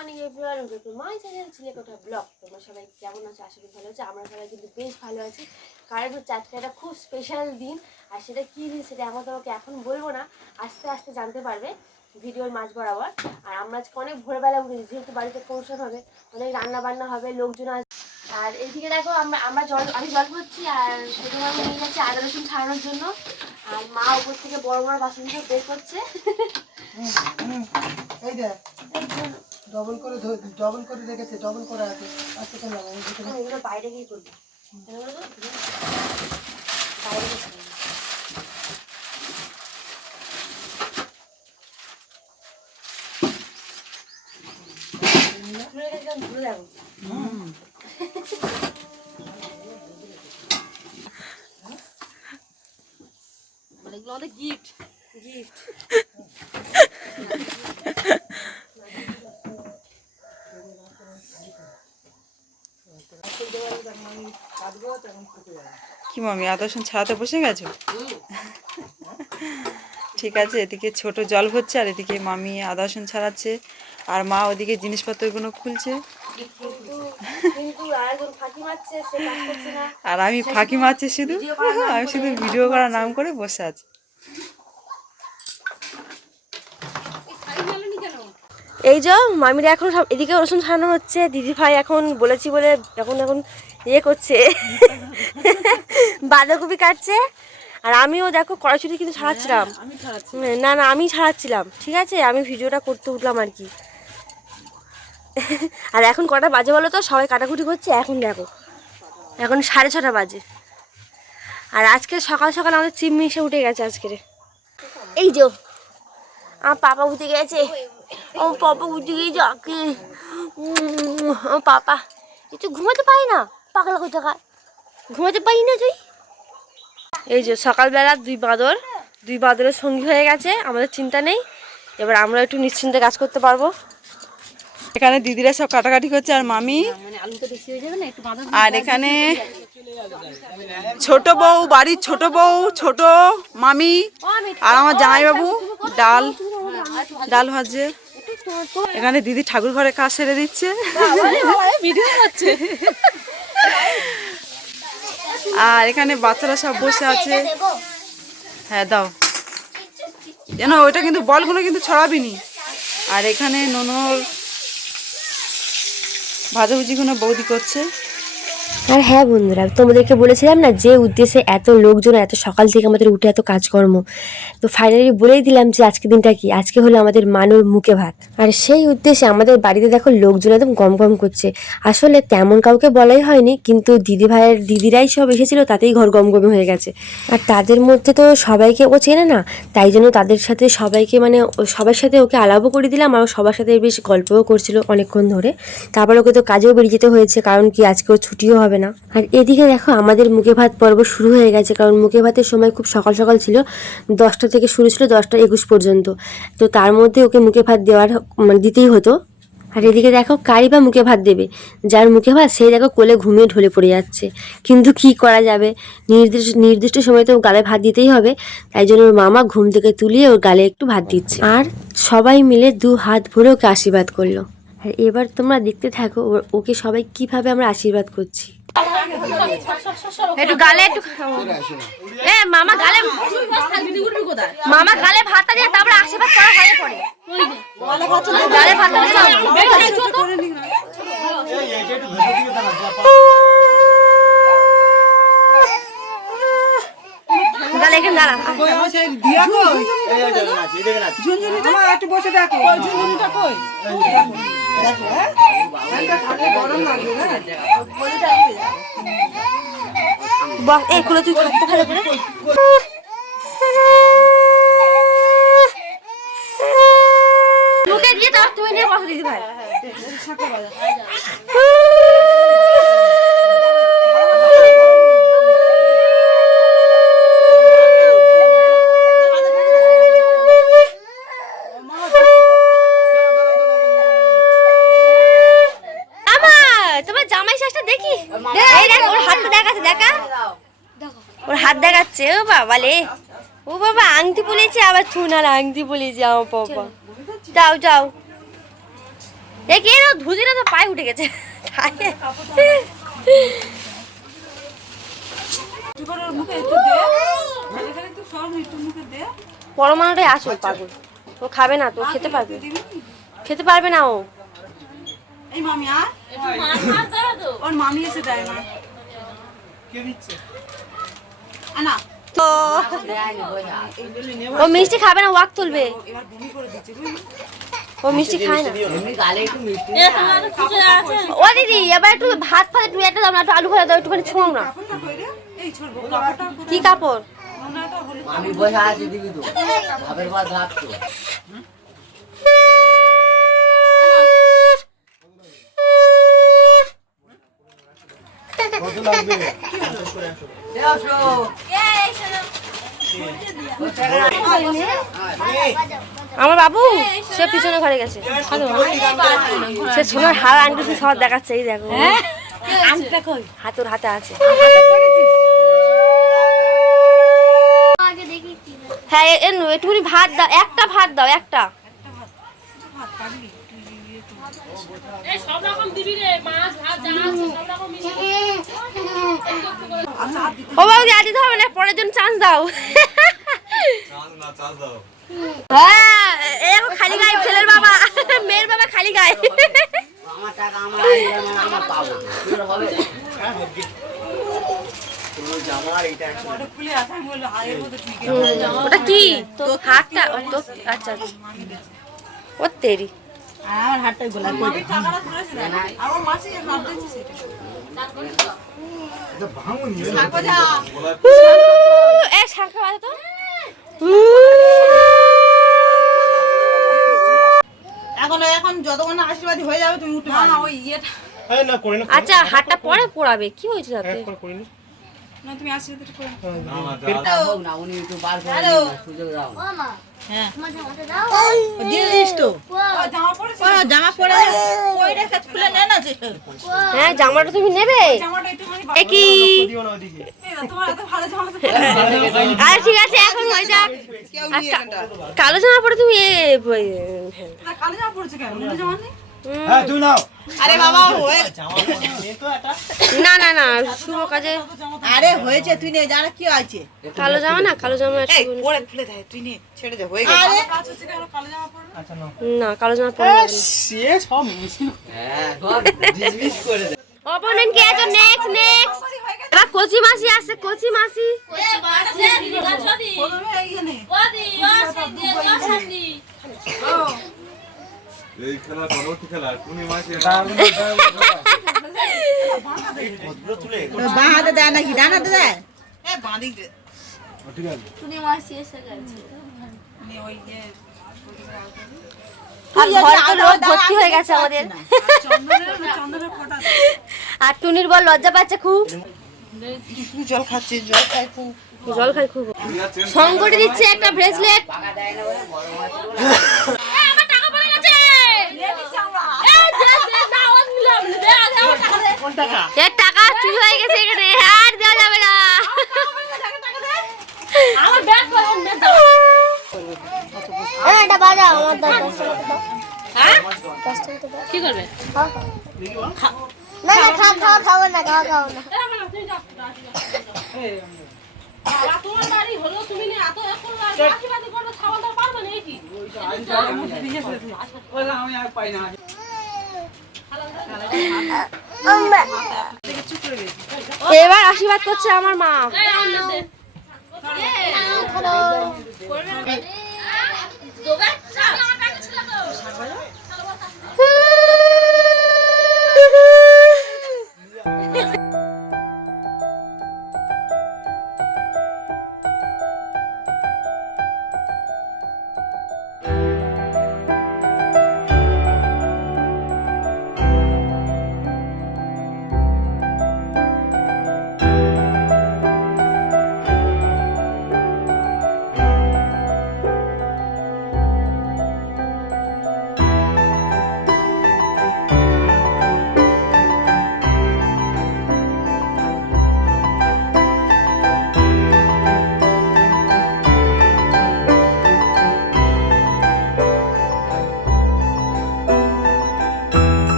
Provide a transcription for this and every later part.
Morning everyone, welcome to my channel Chilekotha vlog. তোমরা সবাই কেমন আছো? আশা করি ভালো আছো। আমরা সবাই কিন্তু বেশ ভালো আছি, কারণ হচ্ছে আজকে একটা খুব স্পেশাল দিন। আর সেটা কী দিন সেটা আমরা তোমাকে এখন বলবো না, আস্তে আস্তে জানতে পারবে ভিডিওর মাঝ বরাবর। আর আমরা আজকে অনেক ভোরবেলা উঠেছি, যেহেতু বাড়িতে কৌশল হবে, অনেক রান্না বান্না হবে, লোকজন আসবে। আর এইদিকে দেখো আমি জল করছি, আর সেখানে আমি নিয়ে যাচ্ছি আদা রসুন ছাড়ানোর জন্য। আর মা উপর থেকে বড় বড় বাসন সব বের করছে। এই দেখ ডবল করে রেখেছে, ডবল করা আছে। আচ্ছা কেন এগুলো বাইরে গিয়ে করবি, বাইরে ঘুরে দেখো। এগুলো অনেক গিফট কি মামি আদা রসুন ছাড়াতে বসে গেছো? ঠিক আছে, এদিকে ছোট জল ভরছে আর এদিকে মামি আদা রসুন ছাড়াচ্ছে, আর মা ওদিকে জিনিসপত্রগুলো খুলছে। আর আমি ফাঁকি মারছি শুধু, আমি শুধু ভিডিও করার নাম করে বসে আছি। এই যে মামিরা এখন সব এদিকে রসুন ছাড়ানো হচ্ছে। দিদি ভাই এখন বলেছি বলে এখন ইয়ে করছে, বাঁধাকপি কাটছে। আর আমিও দেখো কড়াইশুঁটি কিন্তু ছাড়াচ্ছিলাম। না না, আমি ছাড়াচ্ছিলাম, ঠিক আছে, আমি ভিডিওটা করতে উঠলাম আর কি। আর এখন কটা বাজে বলো তো? সবাই কাটাকুটি করছে। এখন দেখো এখন 6:30 বাজে। আর আজকে সকাল সকাল আমাদের চিমনি এসে উঠে গেছে আজকের। এই যে আমার পাপা উঠে গেছে, ও পাপা উঠে গিয়ে যাকে ও পাপা তুই ঘুমাতে পারি না, পাগলা কই টাকা ঘুমাতে পারি না তুই। এই যে সকালবেলা দুই বাঁদরের সঙ্গী হয়ে গেছে, আমাদের চিন্তা নেই, এবার আমরা একটু নিশ্চিন্তে কাজ করতে পারবো। এখানে দিদিরা সব কাটাকাটি করছে আর মামি, আর এখানে ছোট বউ, বাড়ির ছোট বউ, ছোট মামি আর আমার জামাইবাবু ডাল ভাজছে। এখানে দিদি ঠাকুর ঘরে কাজ সেরে দিচ্ছে, আর এখানে বাচ্চারা সব বসে আছে। হ্যাঁ দাও, যেন ওইটা কিন্তু বলগুলো কিন্তু ছড়াবিনি। আর এখানে ননর ভাজাভুজিগুলো বৌদি করছে। আর হ্যাঁ বন্ধুরা, তোমাদেরকে বলেছিলাম না যে উদ্দেশ্যে এত লোকজন এত সকাল থেকে আমাদের উঠে এত কাজকর্ম, তো ফাইনালি বলেই দিলাম যে আজকে দিনটা কি, আজকে হলো আমাদের মানুর মুখে ভাত। আর সেই উদ্দেশ্যে আমাদের বাড়িতে দেখো লোকজন একদম গম গম করছে। আসলে তেমন কাউকে বলাই হয়নি, কিন্তু দিদিরাই সব এসেছিল, তাতেই ঘর গমগমে হয়ে গেছে। আর তাদের মধ্যে তো সবাইকে ও চেনে না, তাই জন্য তাদের সাথে সবাইকে সবার সাথে ওকে আলাপও করে দিলাম, আর সবার সাথে বেশ গল্পও করছিল অনেকক্ষণ ধরে। তারপর ওকে তো কাজেও বেরিয়ে যেতে হয়েছে, কারণ কি আজকেও ছুটিও হবে না। আর এদিকে দেখো আমাদের মুখে ভাত পর্ব শুরু হয়ে গেছে, কারণ মুখে ভাতের সময় খুব সকাল সকাল ছিল, 10টা থেকে শুরু ছিল 10টা 21 পর্যন্ত। তো তার মধ্যে ওকে মুখে ভাত দিতেই হতো। আর এদিকে দেখো কারি বা মুখে ভাত দেবে, যার মুখে ভাত সেই দেখো কোলে ঘুমিয়ে ঢলে পড়ে যাচ্ছে। কিন্তু কি করা যাবে, নির্দিষ্ট সময় তো গালে ভাত দিতেই হবে, তাই জন্য ওর মামা ঘুম থেকে তুলিয়ে ওর গালে একটু ভাত দিচ্ছে। আর সবাই মিলে 2 হাত ভরে ওকে আশীর্বাদ করলো। আর এবার তোমরা দেখতে থাকো ওকে সবাই কিভাবে আমরা আশীর্বাদ করছি। একটু গালে মামা গালে ভাতটা দিয়ে তারপরে আশীর্বাদ করা হয় পরে। গালে ভাতটা গালে এখানে দাঁড়া। একটু বসে দেখো ঝুনঝুনিটা কই। এইগুলো তুই থাকতে ভালো করে। মুখে দিয়ে তারপর তুমি নিয়ে বসে দিদি ভাই। তোমার জামাই শেষটা দেখি, ওর হাতটা দেখাচ্ছে, ওর হাত দেখাচ্ছে। ও বাবা লে, ও বাবা আংটি পলিয়েছে, আবার থুনার আংটি পলিয়েছে আমার বাবা। যাও এ কে রে ধুজিটা তো পায়ে উঠে গেছে পরমাণুটাই আসল পাগল, ও খাবে না তো, খেতে পারবে, খেতে পারবে না ও। এই মামি আর ওর মামি এসে দেয় না কে দিচ্ছে? আনা তো ও মিষ্টি খাবে না, ওয়াক তুলবে। এবার বমি করে দিচ্ছে বুঝলি? ও মিষ্টি খায় না। এমনি গালে একটু মিষ্টি ও দিদি এবার একটু ভাত ফাতে একটু একটা দাও না, একটু আলু ভাজা দাও, একটুখানি ছোঁও না। কাপড়টা কই রে? এই ছোড়বো কাপড়টা কি কাপড়? ওনাটা হলুদ আমি বসে আছি দিবি তো ভাবের পর ভাবছো কত লাগবে? আমার বাবু সে পিছনে ঘরে গেছে, সে সোনার হার আনতেছে, সব দেখাচ্ছে, এই দেখো হাতুর হাতে আছে। হ্যাঁ একটুখানি ভাত দাও, একটা ভাত দাও, একটা। ও বাবু দিয়ে দিতে হবে না, পরের জন্য চান্স দাও। হ্যাঁ এরকম খালি গায়ে ছেলের বাবা, মেয়ের বাবা খালি গায়ে। আমার টাকা আমার পাবো হবে খুলে আসা আমি বললো হাড়ের মধ্যে ঠিক ওটা কি তো হাতটা তো, আচ্ছা ও তেরি আমার হাতটা গোলা করে টাকাটা ধরেছে না আর ও মাসি হাত দিয়েছে সেটা এটা ভাঙুনি। থাকো যা এ শাঁখা বাজে তো। এখন যতক্ষণ না আশীর্বাদী হয়ে যাবে তুমি উঠে না ওই ইয়েটা আরে না করে না। আচ্ছা হাতটা পরে পোড়াবে, কি হয়েছে তাতে? একবার করিনি। না তুমি আশীর্বাদ করে হোক না উনি একটু বার করে দিন না, সুযোগ দাও হ্যাঁ দিয়ে দিস তো জামা পরেছে জামা পরে কই রেখে খুলে নে না যে হ্যাঁ জামাটা তুমি নেবে? জামাটা একটুখানি এ কি দিও না ওদিকে। তোমার এত ভালো জামা আছে আরে ঠিক আছে এখন হয়ে যাক। কেউ আর নিয়ে এখানটা কালো জামা পরে তুমি না কালো জামা পরেছে কেন উল্টো জামা নেই হ্যাঁ তুই নাও। আরে বাবা হয়ে না না না শুভ কাজে আরে হয়েছে তুই নে জানা কি আছে কালো জামা না, কালো জামা এই পরে খুলে দে তুই নে ছেড়ে দে হয়ে গেছে আরে কাজ হচ্ছে কেন কালো জামা পরে আচ্ছা নাও। না কালো জামা পরে যাবে না। সে সব মিছিল। হ্যাঁ সব ডিসমিস করে দে অপোনেন্ট কে আছে? নেক্সট নেক্সট এবার কচি মাসি আসছে, কচি মাসি। প্রথমে এইখানে এই খেলা পরবর্তী খেলা তুমি মাসে বাঁ হাতে দেয় নাকি ডান হাতে দেয় এ বাঁ দিক দে ঠিক আছে। ওই যে আর ঘরে তো লোক ভর্তি হয়ে গেছে আমাদের। চন্দনের ফোঁটা আর টুনির বল লজ্জা পাচ্ছে খুব, জল খাচ্ছে জল খাই খুব জল খাই খুব। সংকটে দিচ্ছে একটা ব্রেসলেট। টাকা দেয় না বলে বড় মাছ আমার টাকা পড়ে গেছে। কোন টাকা? এ টাকা চুরি হয়ে গেছে এখানে, আর দেওয়া যাবে না। আমার ব্যাগ কোন দাও? এটা বাজাও আমার দরকার। হ্যাঁ 10 টাকা তো দাও। কি করবে? না না খাও না তোমার বাড়ি হলো তুমি এত এখন আশীর্বাদ করবে, খাওয়া দাওয়া পারবে না কি? আমি আর পাই না এবার আশীর্বাদ করছে আমার মা।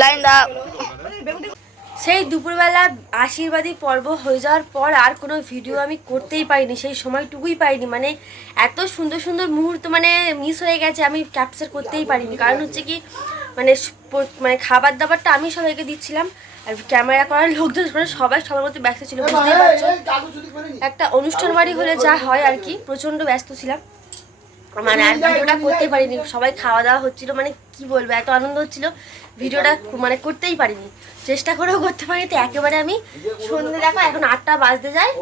লাইন দাও। সেই দুপুরবেলা আশীর্বাদী পর্ব হয়ে যাওয়ার পর আর কোনো ভিডিও আমি করতেই পারিনি, সেই সময়টুকুই পাইনি। মানে এত সুন্দর সুন্দর মুহূর্ত মানে মিস হয়ে গেছে, আমি ক্যাপচার করতেই পারিনি। কারণ হচ্ছে কি মানে মানে খাবার দাবারটা আমি সবাইকে দিচ্ছিলাম, আর ক্যামেরা করার লোকজন সবাই সবার মধ্যে ব্যস্ত ছিল, বুঝতেই পারছো। একটা অনুষ্ঠান বাড়ি হলে যা হয় আর কি, প্রচণ্ড ব্যস্ত ছিলাম। মানে আর ভিডিওটা করতেই পারিনি, সবাই খাওয়া দাওয়া হচ্ছিলো, মানে কি বলবো, এত আনন্দ হচ্ছিলো, ভিডিওটা মানে করতেই পারিনি, চেষ্টা করেও করতে পারিনি। তো একেবারে আমি সন্ধ্যে, দেখো এখন 8টা বাজতে যায়,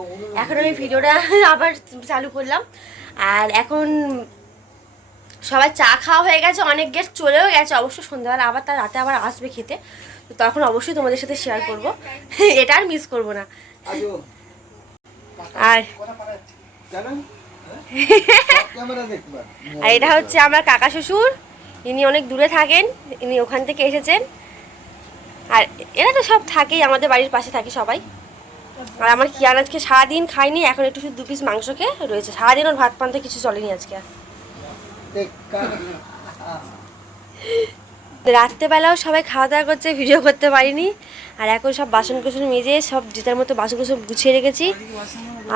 এখন আমি ভিডিওটা আবার চালু করলাম। আর এখন সবাই চা খাওয়া হয়ে গেছে, অনেক গেস্ট চলেও গেছে অবশ্য, সন্ধ্যাবেলা আবার তার রাতে আবার আসবে খেতে, তো তখন অবশ্যই তোমাদের সাথে শেয়ার করবো, এটা আর মিস করবো না। আর আর এটা হচ্ছে আমার কাকা শ্বশুর, ইনি অনেক দূরে থাকেন, ইনি ওখান থেকে এসেছেন। আর এরা তো সব থাকেই, আমাদের বাড়ির পাশে থাকে সবাই। আর আমার কিয়ান আজকে সারাদিন খাইনি, এখন একটু শুধু 2 পিস মাংস খেয়ে রয়েছে, সারাদিন ওর ভাত পান্তে কিছু চলেনি আজকে। রাত্রেবেলাও সবাই খাওয়া দাওয়া করছে, ভিডিও করতে পারিনি। আর এখন সব বাসন কুসন মেজে সব যেটার মতো বাসন কুসন গুছিয়ে রেখেছি,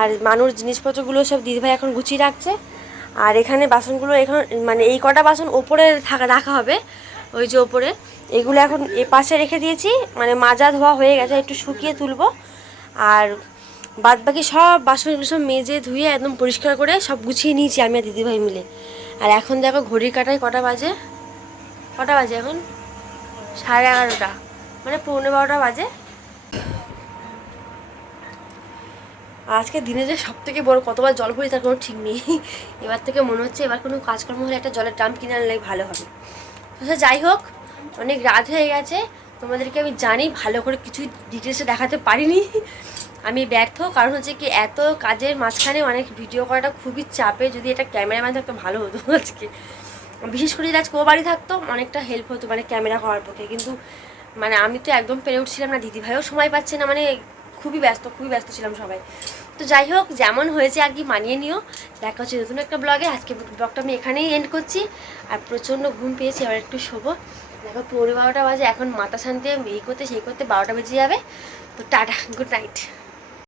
আর মানুষ জিনিসপত্রগুলো সব দিদিভাই এখন গুছিয়ে রাখছে। আর এখানে বাসনগুলো এখন মানে এই কটা বাসন ওপরে রাখা হবে, ওই যে ওপরে, এগুলো এখন এ পাশে রেখে দিয়েছি, মানে মাজা ধোয়া হয়ে গেছে, একটু শুকিয়ে তুলবো। আর বাদ বাকি সব বাসনগুলো সব মেজে ধুয়ে একদম পরিষ্কার করে সব গুছিয়ে নিয়েছি আমি আর দিদিভাই মিলে। আর এখন দেখো ঘড়ির কাঁটায় কটা বাজে এখন 11:30, মানে 11:45 বাজে। আজকে দিনে যে সব থেকে বড় কতবার জল ভরি তার কোনো ঠিক নেই। এবার থেকে মনে হচ্ছে এবার কোনো কাজকর্ম হলে একটা জলের ড্রাম কিনে আনলে ভালো হবে। তো যাই হোক, অনেক রাত হয়ে গেছে, তোমাদেরকে আমি জানি ভালো করে কিছুই ডিটেলসে দেখাতে পারিনি, আমি ব্যর্থ। কারণ হচ্ছে কি এত কাজের মাঝখানে অনেক ভিডিও করাটা খুবই চাপে, যদি এটা ক্যামেরাম্যান থাকতো ভালো হতো আজকে, বিশেষ করে আজকে ও বাড়ি থাকতো অনেকটা হেল্প হতো মানে ক্যামেরা করার পক্ষে। কিন্তু মানে আমি তো একদম পেরে উঠছিলাম না, দিদিভাইও সময় পাচ্ছে না, মানে খুবই ব্যস্ত ছিলাম সবাই। তো যাই হোক, যেমন হয়েছে আর কি মানিয়ে নিও। দেখা হচ্ছে নতুন একটা ব্লগে। আজকে ব্লগটা আমি এখানেই এন্ড করছি। আর প্রচণ্ড ঘুম পেয়েছি, আবার একটু শোবো। দেখো 12:30 বাজে, এখন মাথা শান্তি এই করতে সেই করতে 12টা বেজে যাবে। তো টাটা, গুড নাইট।